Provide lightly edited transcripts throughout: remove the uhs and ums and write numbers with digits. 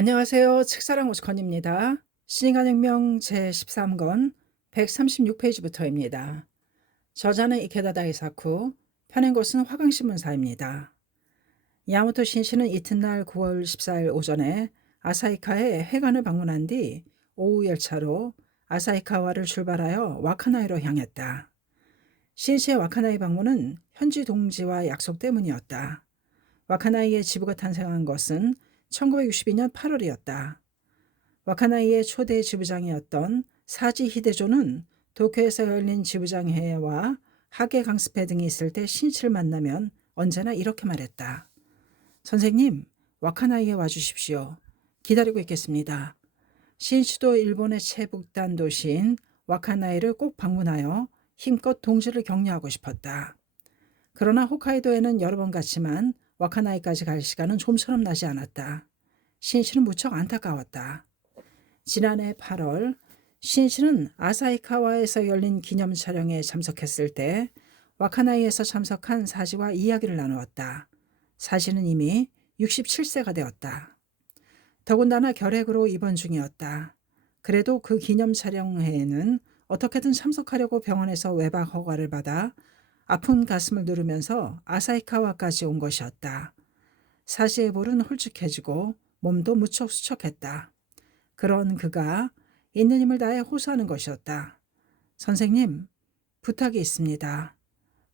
안녕하세요. 책사랑 오스컨입니다. 시간혁명 제13권 136페이지부터입니다. 저자는 이케다 다이사쿠, 펴낸 곳은 화강신문사입니다. 야마토 신시는 이튿날 9월 14일 오전에 아사히카의 회관을 방문한 뒤 오후 열차로 아사히카와를 출발하여 와카나이로 향했다. 신시의 와카나이 방문은 현지 동지와 약속 때문이었다. 와카나이의 지부가 탄생한 것은 1962년 8월이었다. 와카나이의 초대 지부장이었던 사지 히데조는 도쿄에서 열린 지부장회와 하계 강습회 등이 있을 때 신치를 만나면 언제나 이렇게 말했다. 선생님, 와카나이에 와주십시오. 기다리고 있겠습니다. 신치도 일본의 최북단 도시인 와카나이를 꼭 방문하여 힘껏 동지를 격려하고 싶었다. 그러나 홋카이도에는 여러 번 갔지만 와카나이까지 갈 시간은 좀처럼 나지 않았다. 신씨는 무척 안타까웠다. 지난해 8월 신씨는 아사히카와에서 열린 기념 촬영에 참석했을 때 와카나이에서 참석한 사지와 이야기를 나누었다. 사지는 이미 67세가 되었다. 더군다나 결핵으로 입원 중이었다. 그래도 그 기념 촬영회에는 어떻게든 참석하려고 병원에서 외박 허가를 받아 아픈 가슴을 누르면서 아사히카와까지 온 것이었다. 사지의 볼은 홀쭉해지고 몸도 무척 수척했다. 그런 그가 있는 힘을 다해 호소하는 것이었다. 선생님, 부탁이 있습니다.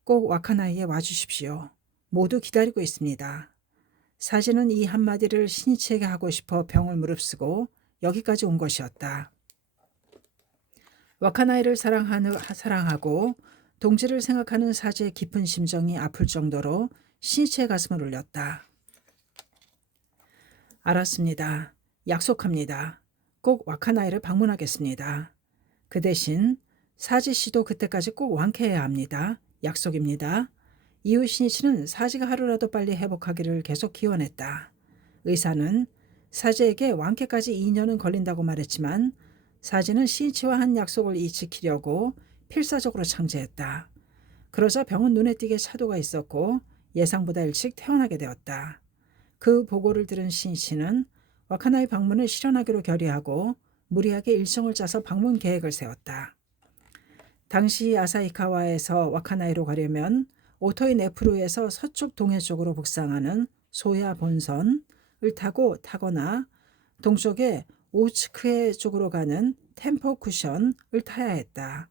꼭 와카나이에 와주십시오. 모두 기다리고 있습니다. 사지는 이 한마디를 신이치에게 하고 싶어 병을 무릅쓰고 여기까지 온 것이었다. 와카나이를 사랑하고 동지를 생각하는 사지의 깊은 심정이 아플 정도로 신이치의 가슴을 울렸다. 알았습니다. 약속합니다. 꼭 와카나이를 방문하겠습니다. 그 대신 사지 씨도 그때까지 꼭 완쾌해야 합니다. 약속입니다. 이후 신이치는 사지가 하루라도 빨리 회복하기를 계속 기원했다. 의사는 사지에게 완쾌까지 2년은 걸린다고 말했지만 사지는 신이치와 한 약속을 지키려고 필사적으로 창제했다. 그러자 병은 눈에 띄게 차도가 있었고 예상보다 일찍 퇴원하게 되었다. 그 보고를 들은 신이치는 와카나이 방문을 실현하기로 결의하고 무리하게 일정을 짜서 방문 계획을 세웠다. 당시 아사히카와에서 와카나이로 가려면 오토이 네프루에서 서쪽 동해 쪽으로 북상하는 소야 본선을 타거나 동쪽에 오츠크해 쪽으로 가는 템포 쿠션을 타야 했다.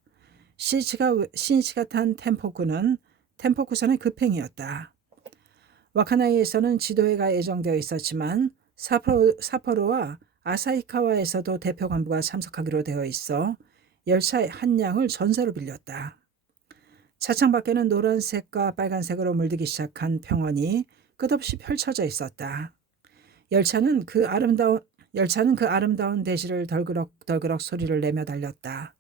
신이치가 탄 템포 쿠션의 급행이었다. 와카나이에서는 지도회가 예정되어 있었지만 사포로와 아사히카와에서도 대표 간부가 참석하기로 되어 있어 열차 한 량을 전세로 빌렸다. 차창 밖에는 노란색과 빨간색으로 물들기 시작한 평원이 끝없이 펼쳐져 있었다. 열차는 그 아름다운 대지를 덜그럭 소리를 내며 달렸다.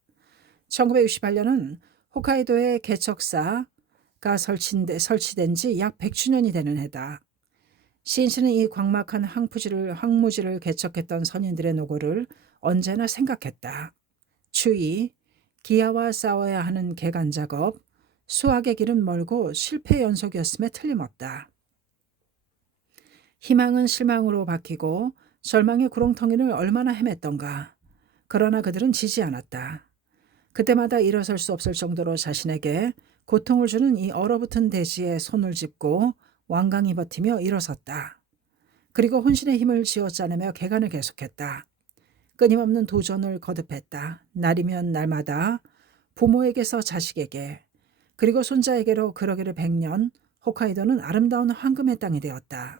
1968년은 홋카이도의 개척사가 설치된 지 약 100주년이 되는 해다. 신시는 이 광막한 황무지를 개척했던 선인들의 노고를 언제나 생각했다. 추위, 기아와 싸워야 하는 개간 작업, 수학의 길은 멀고 실패 연속이었음에 틀림없다. 희망은 실망으로 바뀌고 절망의 구렁텅이를 얼마나 헤맸던가. 그러나 그들은 지지 않았다. 그때마다 일어설 수 없을 정도로 자신에게 고통을 주는 이 얼어붙은 대지에 손을 짚고 완강히 버티며 일어섰다. 그리고 혼신의 힘을 쥐어짜내며 개간을 계속했다. 끊임없는 도전을 거듭했다. 날이면 날마다 부모에게서 자식에게 그리고 손자에게로 그러기를 100년 홋카이도는 아름다운 황금의 땅이 되었다.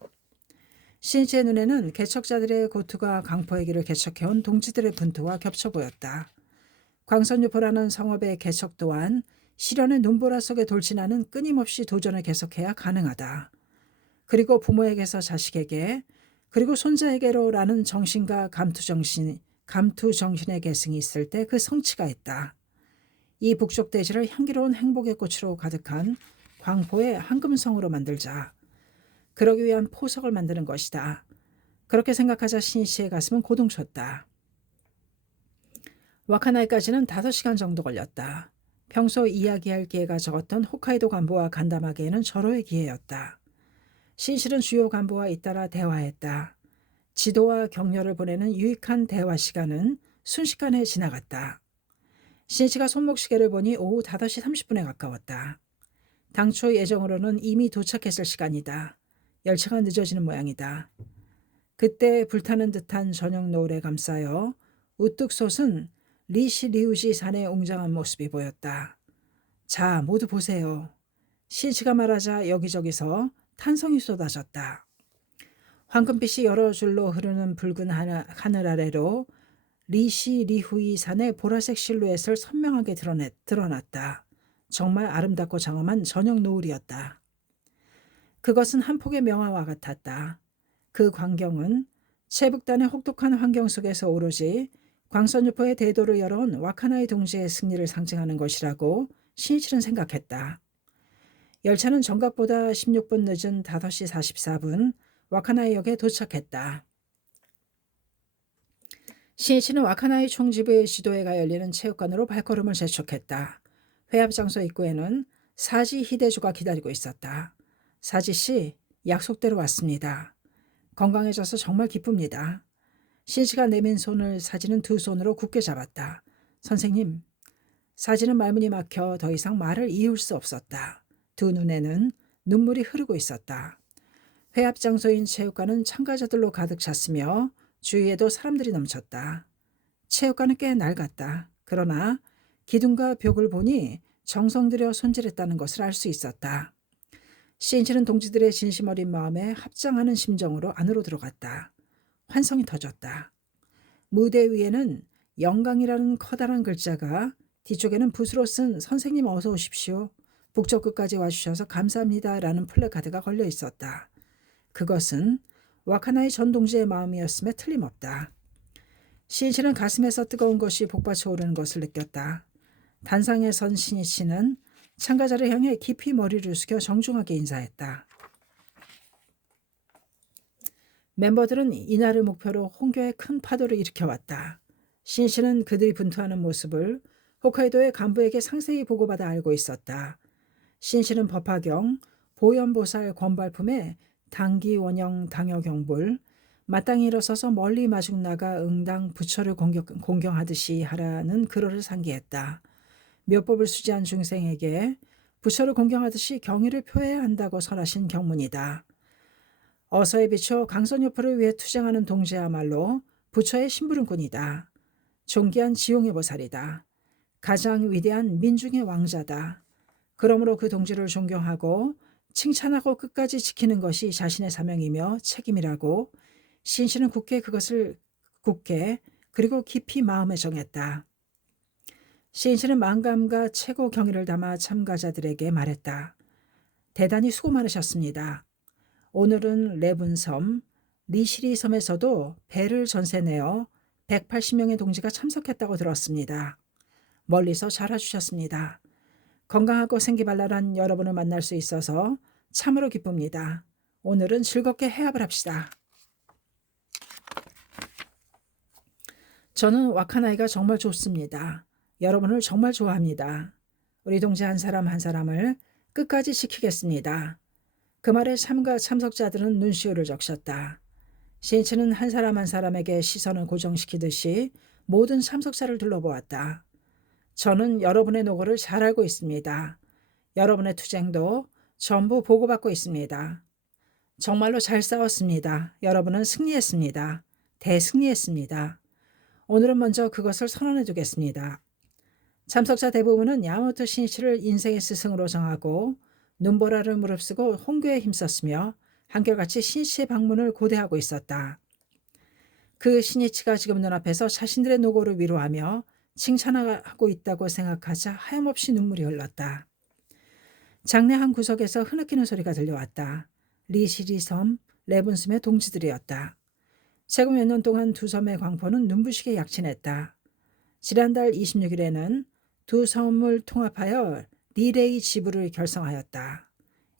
신이치의 눈에는 개척자들의 고투가 강포의 길을 개척해온 동지들의 분투와 겹쳐 보였다. 광선유포라는 성읍의 개척 또한 시련의 눈보라 속에 돌진하는 끊임없이 도전을 계속해야 가능하다. 그리고 부모에게서 자식에게 그리고 손자에게로라는 정신과 감투정신의 계승이 있을 때 그 성취가 있다. 이 북쪽 대지를 향기로운 행복의 꽃으로 가득한 광포의 황금성으로 만들자. 그러기 위한 포석을 만드는 것이다. 그렇게 생각하자 신이치의 가슴은 고동쳤다. 와카나이까지는 5시간 정도 걸렸다. 평소 이야기할 기회가 적었던 홋카이도 간부와 간담하기에는 절호의 기회였다. 신실은 주요 간부와 잇따라 대화했다. 지도와 격려를 보내는 유익한 대화 시간은 순식간에 지나갔다. 신씨가 손목시계를 보니 오후 5시 30분에 가까웠다. 당초 예정으로는 이미 도착했을 시간이다. 열차가 늦어지는 모양이다. 그때 불타는 듯한 저녁 노을에 감싸여 우뚝 솟은 리시리우지 산의 웅장한 모습이 보였다. 자, 모두 보세요. 신씨가 말하자 여기저기서 탄성이 쏟아졌다. 황금빛이 여러 줄로 흐르는 붉은 하늘 아래로 리시리후이 산의 보라색 실루엣을 선명하게 드러났다. 정말 아름답고 장엄한 저녁 노을이었다. 그것은 한 폭의 명화와 같았다. 그 광경은 체북단의 혹독한 환경 속에서 오로지 광선유포의 대도를 열어온 와카나이 동지의 승리를 상징하는 것이라고 신이치는 생각했다. 열차는 정각보다 16분 늦은 5시 44분 와카나이역에 도착했다. 신이치는 와카나이 총지부의 지도회가 열리는 체육관으로 발걸음을 재촉했다. 회합 장소 입구에는 사지 히데주가 기다리고 있었다. 사지 씨, 약속대로 왔습니다. 건강해져서 정말 기쁩니다. 신씨가 내민 손을 사지는 두 손으로 굳게 잡았다. 선생님, 사지는 말문이 막혀 더 이상 말을 이을 수 없었다. 두 눈에는 눈물이 흐르고 있었다. 회합 장소인 체육관은 참가자들로 가득 찼으며 주위에도 사람들이 넘쳤다. 체육관은 꽤 낡았다. 그러나 기둥과 벽을 보니 정성 들여 손질했다는 것을 알 수 있었다. 신씨는 동지들의 진심 어린 마음에 합장하는 심정으로 안으로 들어갔다. 환성이 터졌다. 무대 위에는 영광이라는 커다란 글자가, 뒤쪽에는 붓으로 쓴 선생님 어서 오십시오. 북쪽 끝까지 와주셔서 감사합니다 라는 플래카드가 걸려 있었다. 그것은 와카나이 전 동지의 마음이었음에 틀림없다. 신씨는 가슴에서 뜨거운 것이 복받쳐 오르는 것을 느꼈다. 단상에 선 신이치는 참가자를 향해 깊이 머리를 숙여 정중하게 인사했다. 멤버들은 이날을 목표로 홍교에 큰 파도를 일으켜왔다. 신씨는 그들이 분투하는 모습을 홋카이도의 간부에게 상세히 보고받아 알고 있었다. 신씨는 법화경, 보현보살 권발품에 당기 원형 당여경불, 마땅히 일어서서 멀리 마중 나가 응당 부처를 공경하듯이 하라는 글어를 상기했다. 묘법을 수지한 중생에게 부처를 공경하듯이 경의를 표해야 한다고 설하신 경문이다. 어서에 비춰 강선유포를 위해 투쟁하는 동지야말로 부처의 심부름꾼이다. 존귀한 지용의 보살이다. 가장 위대한 민중의 왕자다. 그러므로 그 동지를 존경하고 칭찬하고 끝까지 지키는 것이 자신의 사명이며 책임이라고 신씨는 굳게 그리고 깊이 마음에 정했다. 신씨는 만감과 최고 경의를 담아 참가자들에게 말했다. 대단히 수고 많으셨습니다. 오늘은 레분섬, 리시리 섬에서도 배를 전세내어 180명의 동지가 참석했다고 들었습니다. 멀리서 잘 와주셨습니다. 건강하고 생기발랄한 여러분을 만날 수 있어서 참으로 기쁩니다. 오늘은 즐겁게 해합을 합시다. 저는 와카나이가 정말 좋습니다. 여러분을 정말 좋아합니다. 우리 동지 한 사람 한 사람을 끝까지 지키겠습니다. 그 말에 참석자들은 눈시울을 적셨다. 신이치는 한 사람 한 사람에게 시선을 고정시키듯이 모든 참석자를 둘러보았다. 저는 여러분의 노고를 잘 알고 있습니다. 여러분의 투쟁도 전부 보고받고 있습니다. 정말로 잘 싸웠습니다. 여러분은 승리했습니다. 대승리했습니다. 오늘은 먼저 그것을 선언해 두겠습니다. 참석자 대부분은 야마모토 신이치를 인생의 스승으로 정하고 눈보라를 무릅쓰고 홍교에 힘썼으며 한결같이 신이치의 방문을 고대하고 있었다. 그 신이치가 지금 눈앞에서 자신들의 노고를 위로하며 칭찬하고 있다고 생각하자 하염없이 눈물이 흘렀다. 장내 한 구석에서 흐느끼는 소리가 들려왔다. 리시리섬, 레분섬의 동지들이었다. 최고 몇 년 동안 두 섬의 광포는 눈부시게 약진했다. 지난달 26일에는 두 섬을 통합하여 리레이 지부를 결성하였다.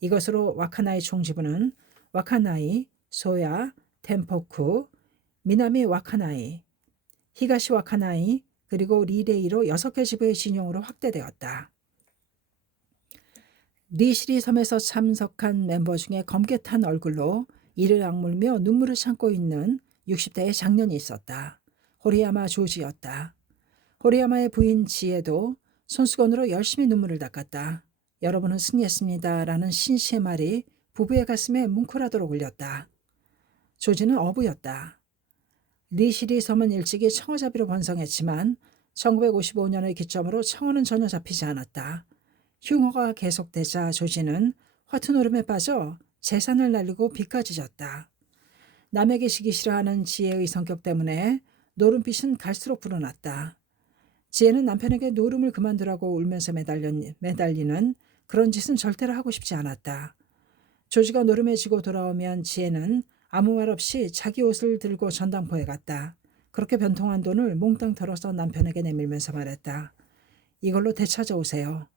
이것으로 와카나이 총지부는 와카나이, 소야, 템포쿠, 미나미 와카나이, 히가시 와카나이, 그리고 리레이로 6개 지부의 진영으로 확대되었다. 리시리 섬에서 참석한 멤버 중에 검게 탄 얼굴로 이를 악물며 눈물을 참고 있는 60대의 장년이 있었다. 호리야마 조지였다. 호리야마의 부인 지혜도 손수건으로 열심히 눈물을 닦았다. 여러분은 승리했습니다. 라는 신시의 말이 부부의 가슴에 뭉클하도록 울렸다. 조지는 어부였다. 리시리 섬은 일찍이 청어잡이로 번성했지만 1955년을 기점으로 청어는 전혀 잡히지 않았다. 흉어가 계속되자 조지는 화투노름에 빠져 재산을 날리고 빚까지 졌다. 남에게 지기 싫어하는 지혜의 성격 때문에 노름빚은 갈수록 불어났다. 지혜는 남편에게 노름을 그만두라고 울면서 매달리는 그런 짓은 절대로 하고 싶지 않았다. 조지가 노름에 지고 돌아오면 지혜는 아무 말 없이 자기 옷을 들고 전당포에 갔다. 그렇게 변통한 돈을 몽땅 털어서 남편에게 내밀면서 말했다. 이걸로 되찾아오세요.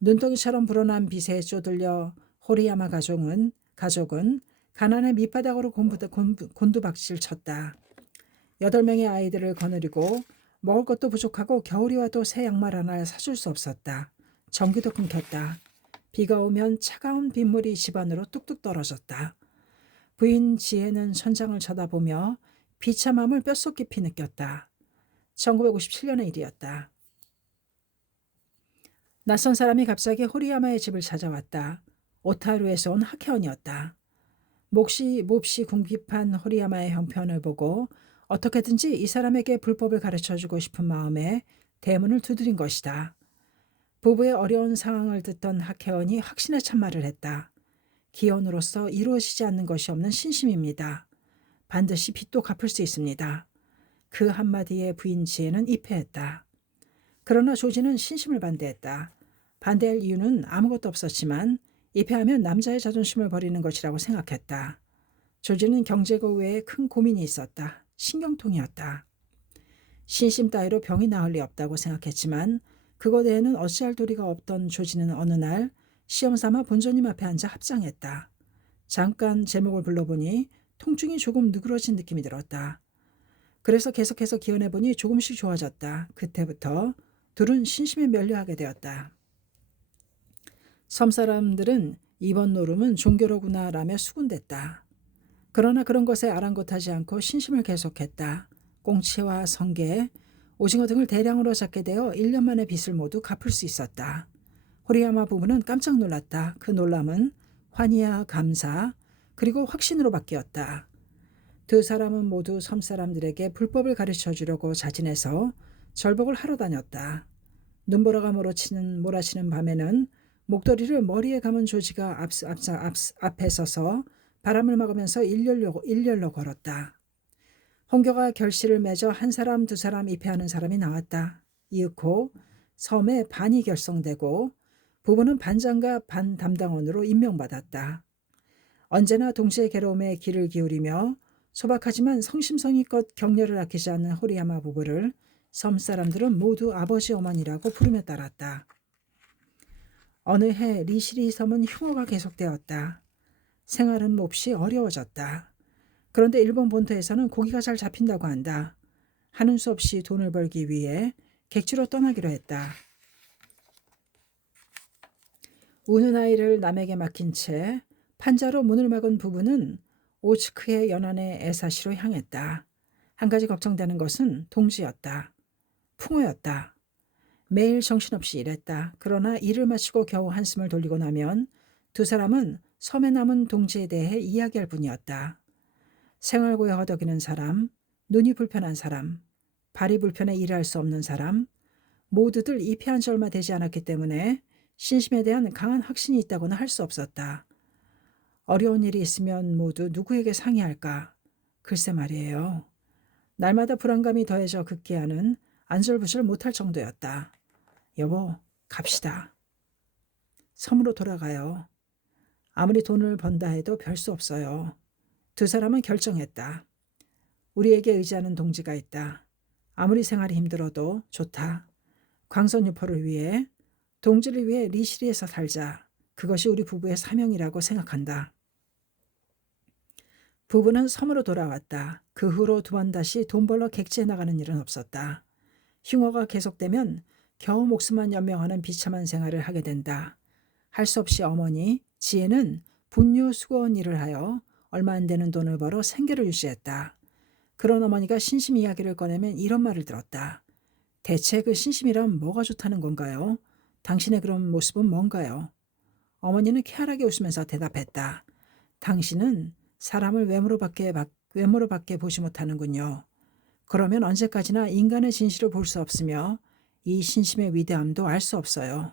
눈덩이처럼 불어난 빚에 쪼들려 호리야마 가족은 가난의 밑바닥으로 곤두박질 쳤다. 8명의 아이들을 거느리고 먹을 것도 부족하고 겨울이 와도 새 양말 하나 사줄 수 없었다. 전기도 끊겼다. 비가 오면 차가운 빗물이 집안으로 뚝뚝 떨어졌다. 부인 지혜는 천장을 쳐다보며 비참함을 뼛속 깊이 느꼈다. 1957년의 일이었다. 낯선 사람이 갑자기 호리야마의 집을 찾아왔다. 오타루에서 온 하케원이었다. 몹시 궁핍한 호리야마의 형편을 보고 어떻게든지 이 사람에게 불법을 가르쳐주고 싶은 마음에 대문을 두드린 것이다. 부부의 어려운 상황을 듣던 하케원이 확신에 찬 말을 했다. 기혼으로서 이루어지지 않는 것이 없는 신심입니다. 반드시 빚도 갚을 수 있습니다. 그 한마디에 부인 지혜는 입회했다. 그러나 조지는 신심을 반대했다. 반대할 이유는 아무것도 없었지만 입회하면 남자의 자존심을 버리는 것이라고 생각했다. 조지는 경제가 외에 큰 고민이 있었다. 신경통이었다. 신심 따위로 병이 나을 리 없다고 생각했지만 그거대에는 어찌할 도리가 없던 조지는 어느 날 시험삼아 본전님 앞에 앉아 합장했다. 잠깐 제목을 불러보니 통증이 조금 누그러진 느낌이 들었다. 그래서 계속해서 기원해보니 조금씩 좋아졌다. 그때부터 둘은 신심에 면류하게 되었다. 섬사람들은 이번 노름은 종교로구나 라며 수군댔다. 그러나 그런 것에 아랑곳하지 않고 신심을 계속했다. 꽁치와 성게, 오징어 등을 대량으로 잡게 되어 1년 만에 빚을 모두 갚을 수 있었다. 호리야마 부부는 깜짝 놀랐다. 그 놀람은 환희와 감사 그리고 확신으로 바뀌었다. 두 사람은 모두 섬사람들에게 불법을 가르쳐주려고 자진해서 절복을 하러 다녔다. 눈보라가 몰아치는 밤에는 목도리를 머리에 감은 조지가 앞에 서서 바람을 막으면서 일렬로 걸었다. 홍교가 결실을 맺어 한 사람 두 사람 입회하는 사람이 나왔다. 이윽고 섬에 반이 결성되고 부부는 반장과 반 담당원으로 임명받았다. 언제나 동지의 괴로움에 귀를 기울이며 소박하지만 성심성의껏 격려를 아끼지 않는 호리야마 부부를 섬 사람들은 모두 아버지 어머니라고 부르며 따랐다. 어느 해 리시리 섬은 흉어가 계속되었다. 생활은 몹시 어려워졌다. 그런데 일본 본토에서는 고기가 잘 잡힌다고 한다. 하는 수 없이 돈을 벌기 위해 객지로 떠나기로 했다. 우는 아이를 남에게 맡긴 채 판자로 문을 막은 부부는 오츠크의 연안의 에사시로 향했다. 한 가지 걱정되는 것은 동지였다. 풍어였다. 매일 정신없이 일했다. 그러나 일을 마치고 겨우 한숨을 돌리고 나면 두 사람은 섬에 남은 동지에 대해 이야기할 뿐이었다. 생활고에 허덕이는 사람, 눈이 불편한 사람, 발이 불편해 일할 수 없는 사람, 모두들 입회한 지 얼마 되지 않았기 때문에 신심에 대한 강한 확신이 있다고는 할 수 없었다. 어려운 일이 있으면 모두 누구에게 상의할까? 글쎄 말이에요. 날마다 불안감이 더해져 극기하는 안절부절 못할 정도였다. 여보, 갑시다. 섬으로 돌아가요. 아무리 돈을 번다 해도 별 수 없어요. 두 사람은 결정했다. 우리에게 의지하는 동지가 있다. 아무리 생활이 힘들어도 좋다. 광선유포를 위해, 동지를 위해 리시리에서 살자. 그것이 우리 부부의 사명이라고 생각한다. 부부는 섬으로 돌아왔다. 그 후로 두 번 다시 돈 벌러 객지에 나가는 일은 없었다. 흉어가 계속되면 겨우 목숨만 연명하는 비참한 생활을 하게 된다. 할 수 없이 어머니, 지혜는 분유 수거원 일을 하여 얼마 안 되는 돈을 벌어 생계를 유지했다. 그런 어머니가 신심 이야기를 꺼내면 이런 말을 들었다. 대체 그 신심이란 뭐가 좋다는 건가요? 당신의 그런 모습은 뭔가요? 어머니는 쾌활하게 웃으면서 대답했다. 당신은 사람을 외모로밖에 보지 못하는군요. 그러면 언제까지나 인간의 진실을 볼 수 없으며 이 신심의 위대함도 알 수 없어요.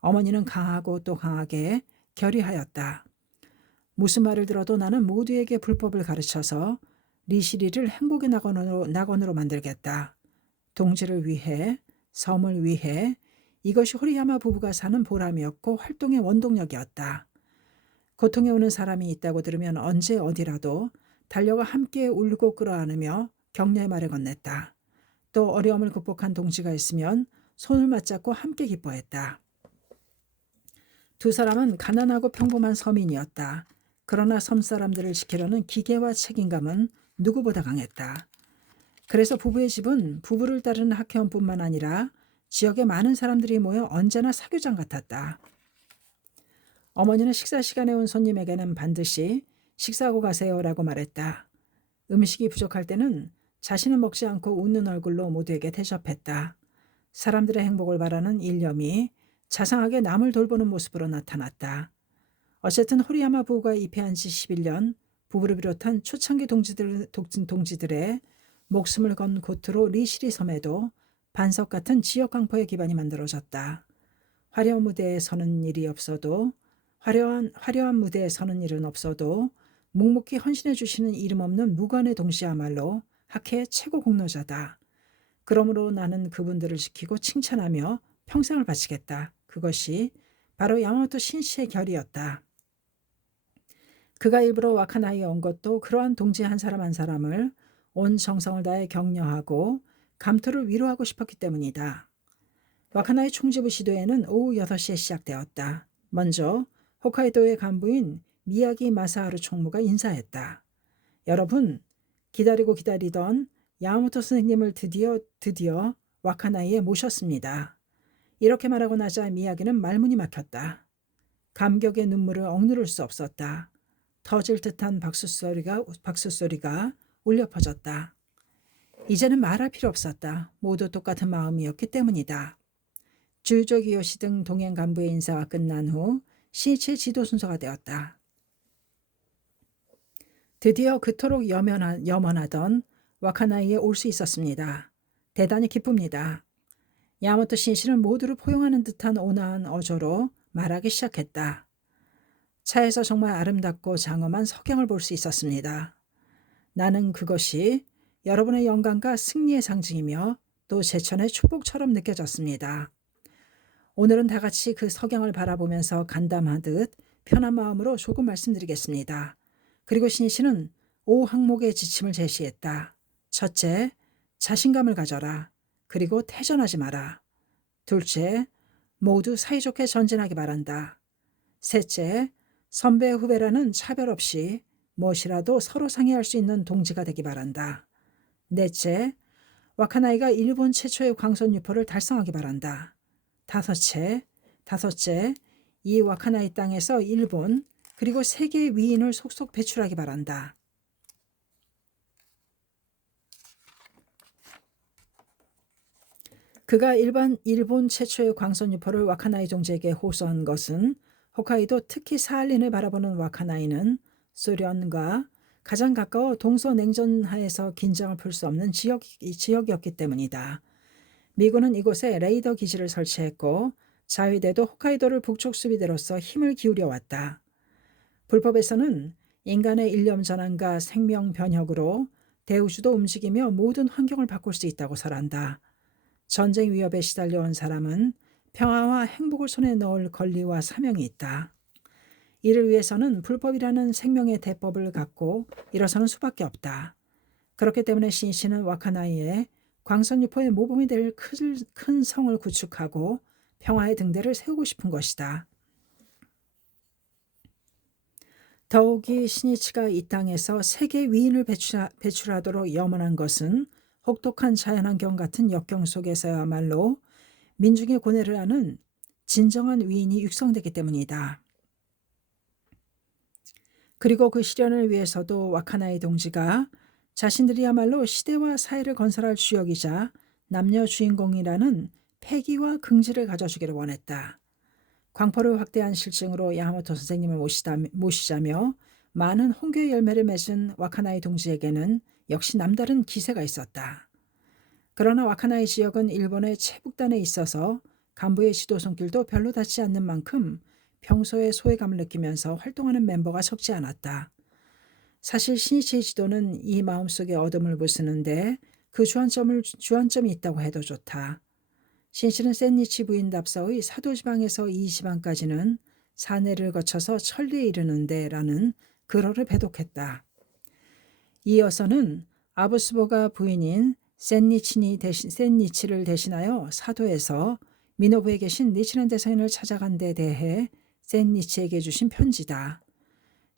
어머니는 강하고 또 강하게 결의하였다. 무슨 말을 들어도 나는 모두에게 불법을 가르쳐서 리시리를 행복의 낙원으로 만들겠다. 동지를 위해, 섬을 위해 이것이 호리야마 부부가 사는 보람이었고 활동의 원동력이었다. 고통에 오는 사람이 있다고 들으면 언제 어디라도 달려가 함께 울고 끌어안으며 격려의 말을 건넸다. 또 어려움을 극복한 동지가 있으면 손을 맞잡고 함께 기뻐했다. 두 사람은 가난하고 평범한 서민이었다. 그러나 섬 사람들을 지키려는 기계와 책임감은 누구보다 강했다. 그래서 부부의 집은 부부를 따르는 학회원뿐만 아니라 지역의 많은 사람들이 모여 언제나 사교장 같았다. 어머니는 식사 시간에 온 손님에게는 반드시 식사하고 가세요라고 말했다. 음식이 부족할 때는 자신은 먹지 않고 웃는 얼굴로 모두에게 대접했다. 사람들의 행복을 바라는 일념이 자상하게 남을 돌보는 모습으로 나타났다. 어쨌든 호리야마 부부가 입회한 지 11년, 부부를 비롯한 초창기 동지들의 목숨을 건 고트로 리시리 섬에도 반석 같은 지역 강포의 기반이 만들어졌다. 화려한 무대에 서는 일은 없어도 묵묵히 헌신해 주시는 이름 없는 무관의 동지야말로 학회의 최고 공로자다. 그러므로 나는 그분들을 지키고 칭찬하며 평생을 바치겠다. 그것이 바로 야마모토 신시의 결의였다. 그가 일부러 와카나이에 온 것도 그러한 동지 한 사람 한 사람을 온 정성을 다해 격려하고 감토를 위로하고 싶었기 때문이다. 와카나이 총지부 시도회는 오후 6시에 시작되었다. 먼저 홋카이도의 간부인 미야기 마사하루 총무가 인사했다. 여러분, 기다리던 야마모토 선생님을 드디어 와카나이에 모셨습니다. 이렇게 말하고 나자 미야기는 말문이 막혔다. 감격의 눈물을 억누를 수 없었다. 터질 듯한 박수소리가 울려 퍼졌다. 이제는 말할 필요 없었다. 모두 똑같은 마음이었기 때문이다. 주조 기요시 등 동행 간부의 인사가 끝난 후 시치의 지도 순서가 되었다. 드디어 그토록 염원하던 와카나이에 올 수 있었습니다. 대단히 기쁩니다. 야마모토 신시는 모두를 포용하는 듯한 온화한 어조로 말하기 시작했다. 차에서 정말 아름답고 장엄한 석양을 볼 수 있었습니다. 나는 그것이 여러분의 영광과 승리의 상징이며 또 제천의 축복처럼 느껴졌습니다. 오늘은 다 같이 그 석양을 바라보면서 간담하듯 편한 마음으로 조금 말씀드리겠습니다. 그리고 신시는 5항목의 지침을 제시했다. 첫째, 자신감을 가져라. 그리고 태전하지 마라. 둘째, 모두 사이좋게 전진하기 바란다. 셋째, 선배 후배라는 차별 없이 무엇이라도 서로 상의할 수 있는 동지가 되기 바란다. 넷째, 와카나이가 일본 최초의 광선 유포를 달성하기 바란다. 다섯째, 이 와카나이 땅에서 일본 그리고 세계의 위인을 속속 배출하기 바란다. 그가 일본 최초의 광선 유포를 와카나이 동지에게 호소한 것은 홋카이도 특히 사할린을 바라보는 와카나이는 소련과 가장 가까워 동서냉전하에서 긴장을 풀 수 없는 지역이었기 때문이다. 미군은 이곳에 레이더 기지를 설치했고 자위대도 홋카이도를 북쪽 수비대로서 힘을 기울여 왔다. 불법에서는 인간의 일념 전환과 생명 변혁으로 대우주도 움직이며 모든 환경을 바꿀 수 있다고 설한다. 전쟁 위협에 시달려온 사람은 평화와 행복을 손에 넣을 권리와 사명이 있다. 이를 위해서는 불법이라는 생명의 대법을 갖고 일어서는 수밖에 없다. 그렇기 때문에 신시는 와카나이에 광선유포의 모범이 될 큰 성을 구축하고 평화의 등대를 세우고 싶은 것이다. 더욱이 신이치가 이 땅에서 세계 위인을 배출하도록 염원한 것은 혹독한 자연환경 같은 역경 속에서야말로 민중의 고뇌를 하는 진정한 위인이 육성되기 때문이다. 그리고 그 실현을 위해서도 와카나이 동지가 자신들이야말로 시대와 사회를 건설할 주역이자 남녀 주인공이라는 패기와 긍지를 가져주기를 원했다. 광포를 확대한 실증으로 야마토 선생님을 모시자며 많은 홍교의 열매를 맺은 와카나이 동지에게는 역시 남다른 기세가 있었다. 그러나 와카나이 지역은 일본의 최북단에 있어서 간부의 지도 손길도 별로 닿지 않는 만큼 평소에 소외감을 느끼면서 활동하는 멤버가 적지 않았다. 사실 신이치의 지도는 이 마음속에 어둠을 부수는데 그 주안점이 있다고 해도 좋다. 신씨는 센니치 부인답서의 사도지방에서 이 지방까지는 사내를 거쳐서 천리에 이르는데 라는 글어를 배독했다. 이어서는 아부스보가 부인인 센니치를 대신하여 사도에서 미노부에 계신 니치는 대성인을 찾아간 데 대해 센니치에게 주신 편지다.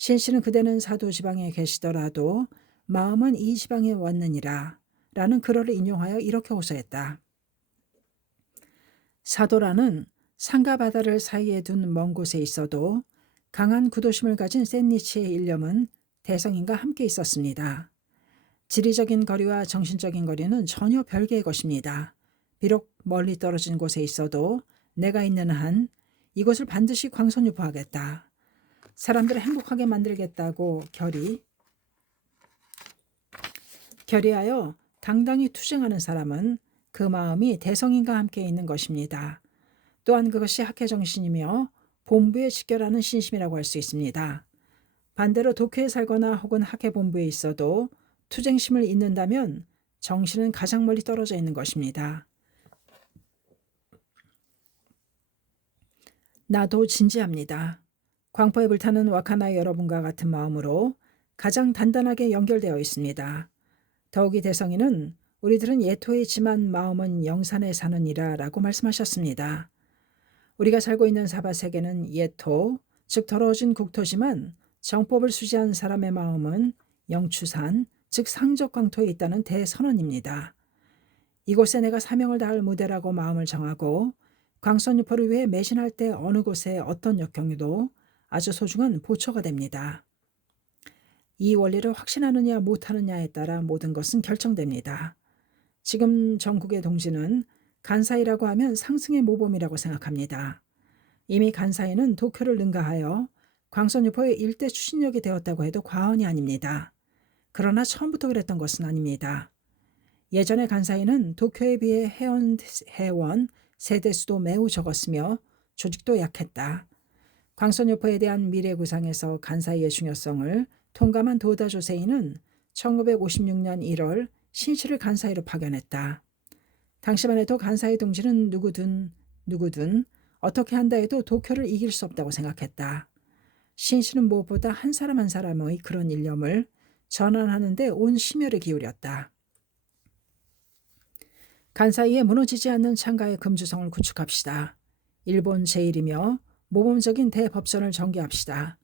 신씨는 그대는 사도지방에 계시더라도 마음은 이 지방에 왔느니라 라는 글어를 인용하여 이렇게 호소했다. 사도라는 산과 바다를 사이에 둔 먼 곳에 있어도 강한 구도심을 가진 센니치의 일념은 대성인과 함께 있었습니다. 지리적인 거리와 정신적인 거리는 전혀 별개의 것입니다. 비록 멀리 떨어진 곳에 있어도 내가 있는 한 이곳을 반드시 광선유포하겠다. 사람들을 행복하게 만들겠다고 결의하여 당당히 투쟁하는 사람은 그 마음이 대성인과 함께 있는 것입니다. 또한 그것이 학회정신이며 본부에 직결하는 신심이라고 할 수 있습니다. 반대로 도쿄에 살거나 혹은 학회본부에 있어도 투쟁심을 잇는다면 정신은 가장 멀리 떨어져 있는 것입니다. 나도 진지합니다. 광포에 불타는 와카나이 여러분과 같은 마음으로 가장 단단하게 연결되어 있습니다. 더욱이 대성인은 우리들은 예토에 있지만 마음은 영산에 사느니라 라고 말씀하셨습니다. 우리가 살고 있는 사바세계는 예토, 즉 더러워진 국토지만 정법을 수지한 사람의 마음은 영추산, 즉 상적광토에 있다는 대선언입니다. 이곳에 내가 사명을 다할 무대라고 마음을 정하고 광선유포를 위해 매진할 때 어느 곳에 어떤 역경도 아주 소중한 보초가 됩니다. 이 원리를 확신하느냐 못하느냐에 따라 모든 것은 결정됩니다. 지금 전국의 동지는 간사이라고 하면 상승의 모범이라고 생각합니다. 이미 간사이는 도쿄를 능가하여 광선유포의 일대 추진력이 되었다고 해도 과언이 아닙니다. 그러나 처음부터 그랬던 것은 아닙니다. 예전에 간사이는 도쿄에 비해 회원 세대수도 매우 적었으며 조직도 약했다. 광선유포에 대한 미래 구상에서 간사이의 중요성을 통감한 도다 조세이는 1956년 1월 신씨를 간사이로 파견했다. 당시만 해도 간사이 동지는 누구든 어떻게 한다 해도 도쿄를 이길 수 없다고 생각했다. 신씨는 무엇보다 한 사람 한 사람의 그런 일념을 전환하는 데 온 심혈을 기울였다. 간사이에 무너지지 않는 창가의 금주성을 구축합시다. 일본 제1이며 모범적인 대법전을 전개합시다.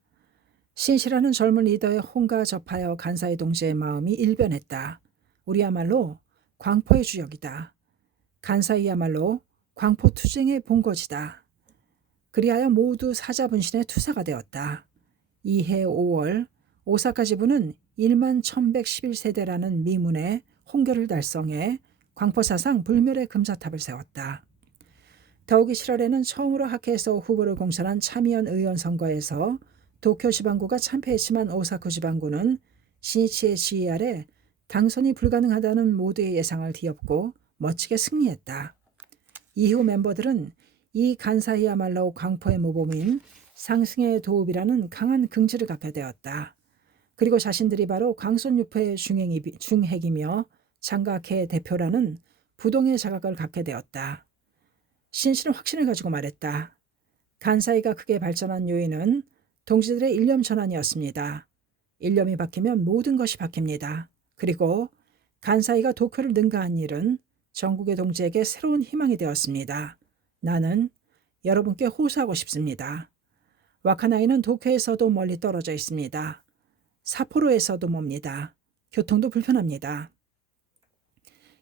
신씨라는 젊은 리더의 홍가 접하여 간사이 동지의 마음이 일변했다. 우리야말로 광포의 주역이다. 간사이야말로 광포 투쟁의 본거지다. 그리하여 모두 사자분신의 투사가 되었다. 이해 5월 오사카 지부는 1만 1111세대라는 미문의 홍교를 달성해 광포사상 불멸의 금자탑을 세웠다. 더욱이 7월에는 처음으로 학회에서 후보를 공천한 참의원 의원 선거에서 도쿄지방구가 참패했지만 오사쿠 지방구는 신이치의 지휘 아래 당선이 불가능하다는 모두의 예상을 뒤엎고 멋지게 승리했다. 이후 멤버들은 이 간사이야말로 광포의 모범인 상승의 도읍이라는 강한 긍지를 갖게 되었다. 그리고 자신들이 바로 광선유포의 중핵이며 장각회의 대표라는 부동의 자각을 갖게 되었다. 신씨는 확신을 가지고 말했다. 간사이가 크게 발전한 요인은 동지들의 일념 전환이었습니다. 일념이 바뀌면 모든 것이 바뀝니다. 그리고 간사이가 도쿄를 능가한 일은 전국의 동지에게 새로운 희망이 되었습니다. 나는 여러분께 호소하고 싶습니다. 와카나이는 도쿄에서도 멀리 떨어져 있습니다. 사포로에서도 멉니다. 교통도 불편합니다.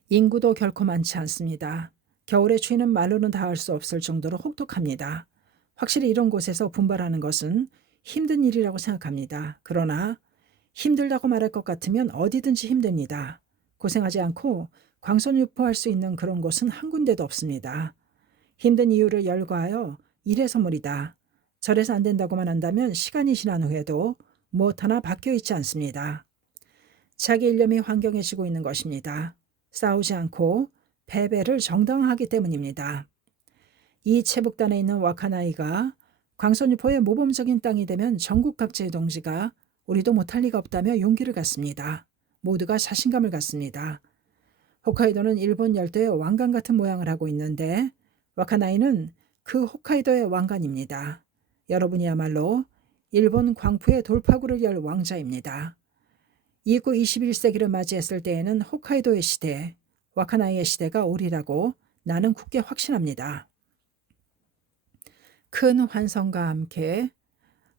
인구도 결코 많지 않습니다. 겨울의 추위는 말로는 닿을 수 없을 정도로 혹독합니다. 확실히 이런 곳에서 분발하는 것은 힘든 일이라고 생각합니다. 그러나 힘들다고 말할 것 같으면 어디든지 힘듭니다. 고생하지 않고 광선유포할 수 있는 그런 곳은 한 군데도 없습니다. 힘든 이유를 열거하여 이래 선물이다. 저래서 안 된다고만 한다면 시간이 지난 후에도 무엇 하나 바뀌어 있지 않습니다. 자기 일념이 환경에 지고 있는 것입니다. 싸우지 않고 패배를 정당화하기 때문입니다. 이 체북단에 있는 와카나이가 광선유포의 모범적인 땅이 되면 전국 각지의 동지가 우리도 못할 리가 없다며 용기를 갖습니다. 모두가 자신감을 갖습니다. 홋카이도는 일본 열도의 왕관 같은 모양을 하고 있는데 와카나이는 그 홋카이도의 왕관입니다. 여러분이야말로 일본 광푸의 돌파구를 열 왕자입니다. 이후 21세기를 맞이했을 때에는 홋카이도의 시대, 와카나이의 시대가 오리라고 나는 굳게 확신합니다. 큰 환성과 함께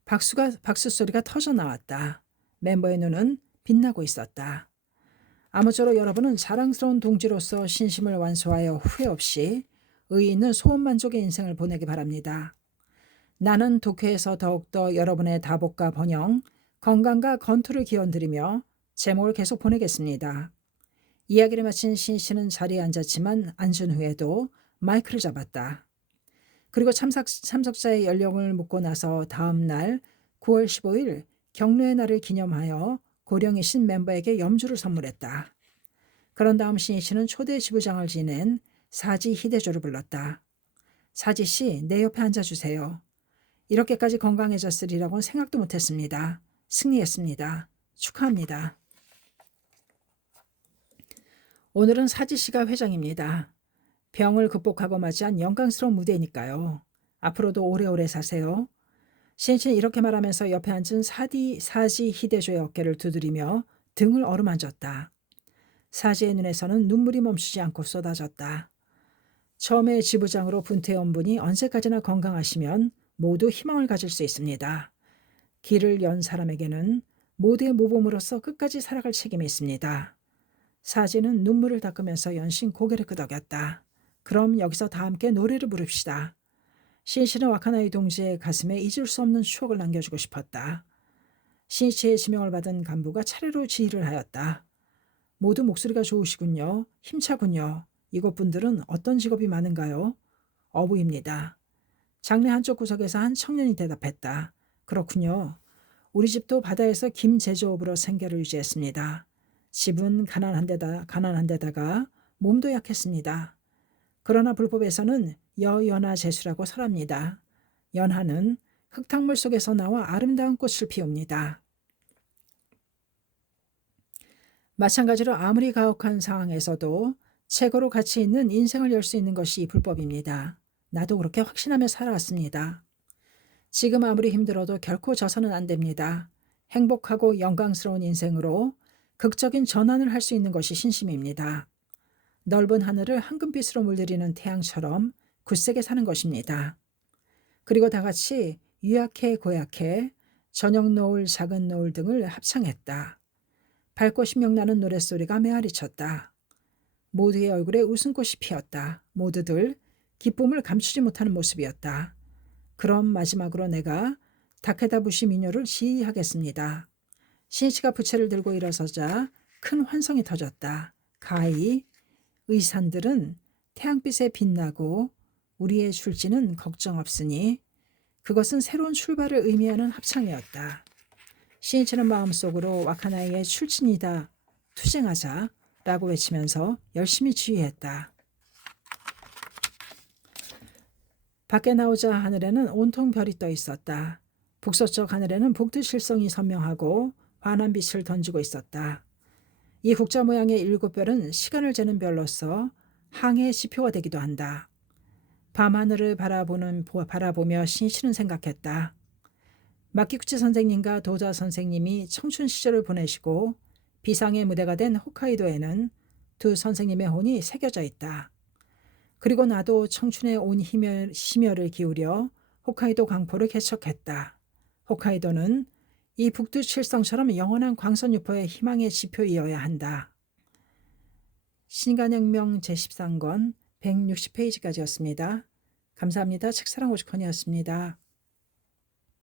박수 소리가 터져 나왔다. 멤버의 눈은 빛나고 있었다. 아무쪼록 여러분은 자랑스러운 동지로서 신심을 완수하여 후회 없이 의의 있는 소원만족의 인생을 보내기 바랍니다. 나는 독회에서 더욱더 여러분의 다복과 번영, 건강과 건투를 기원드리며 제목을 계속 보내겠습니다. 이야기를 마친 신씨는 자리에 앉았지만 앉은 후에도 마이크를 잡았다. 그리고 참석자의 연령을 묻고 나서 다음 날 9월 15일 경로의 날을 기념하여 고령이신 멤버에게 염주를 선물했다. 그런 다음 신씨는 초대 지부장을 지낸 사지 히데조를 불렀다. 사지씨, 내 옆에 앉아주세요. 이렇게까지 건강해졌으리라고는 생각도 못했습니다. 승리했습니다. 축하합니다. 오늘은 사지씨가 회장입니다. 병을 극복하고 맞이한 영광스러운 무대니까요. 앞으로도 오래오래 사세요. 신씨는 이렇게 말하면서 옆에 앉은 사지 히데조의 어깨를 두드리며 등을 어루만졌다. 사지의 눈에서는 눈물이 멈추지 않고 쏟아졌다. 처음에 지부장으로 분퇴해온 분이 언제까지나 건강하시면 모두 희망을 가질 수 있습니다. 길을 연 사람에게는 모두의 모범으로서 끝까지 살아갈 책임이 있습니다. 사지는 눈물을 닦으면서 연신 고개를 끄덕였다. 그럼 여기서 다 함께 노래를 부릅시다. 신씨는 와카나이 동지의 가슴에 잊을 수 없는 추억을 남겨주고 싶었다. 신씨의 지명을 받은 간부가 차례로 지휘를 하였다. 모두 목소리가 좋으시군요. 힘차군요. 이곳 분들은 어떤 직업이 많은가요? 어부입니다. 장례 한쪽 구석에서 한 청년이 대답했다. 그렇군요. 우리 집도 바다에서 김 제조업으로 생계를 유지했습니다. 집은 가난한 데다가 몸도 약했습니다. 그러나 불법에서는 여연화 제수라고 설합니다. 연화는 흙탕물 속에서 나와 아름다운 꽃을 피웁니다. 마찬가지로 아무리 가혹한 상황에서도 최고로 가치 있는 인생을 열 수 있는 것이 불법입니다. 나도 그렇게 확신하며 살아왔습니다. 지금 아무리 힘들어도 결코 져서는 안 됩니다. 행복하고 영광스러운 인생으로 극적인 전환을 할 수 있는 것이 신심입니다. 넓은 하늘을 황금빛으로 물들이는 태양처럼 굳세게 사는 것입니다. 그리고 다 같이 유약해 고약해 저녁 노을 작은 노을 등을 합창했다. 밝고 신명나는 노랫소리가 메아리쳤다. 모두의 얼굴에 웃음꽃이 피었다. 모두들 기쁨을 감추지 못하는 모습이었다. 그럼 마지막으로 내가 다케다부시 민요를 지휘하겠습니다. 신씨가 부채를 들고 일어서자 큰 환성이 터졌다. 가히 의산들은 태양빛에 빛나고 우리의 출지는 걱정 없으니 그것은 새로운 출발을 의미하는 합창이었다. 신이치는 마음속으로 와카나이의 출진이다. 투쟁하자 라고 외치면서 열심히 지휘했다. 밖에 나오자 하늘에는 온통 별이 떠 있었다. 북서쪽 하늘에는 북두칠성이 선명하고 환한 빛을 던지고 있었다. 이 국자 모양의 7별은 시간을 재는 별로서 항해의 지표가 되기도 한다. 밤하늘을 바라보며 신씨는 생각했다. 마키구치 선생님과 도자 선생님이 청춘 시절을 보내시고 비상의 무대가 된 홋카이도에는 두 선생님의 혼이 새겨져 있다. 그리고 나도 청춘의 온 심혈을 기울여 홋카이도 광포를 개척했다. 홋카이도는 이 북두칠성처럼 영원한 광선유포의 희망의 지표이어야 한다. 신간혁명 제13권 160페이지까지였습니다. 감사합니다. 책사랑 오죽헌이었습니다.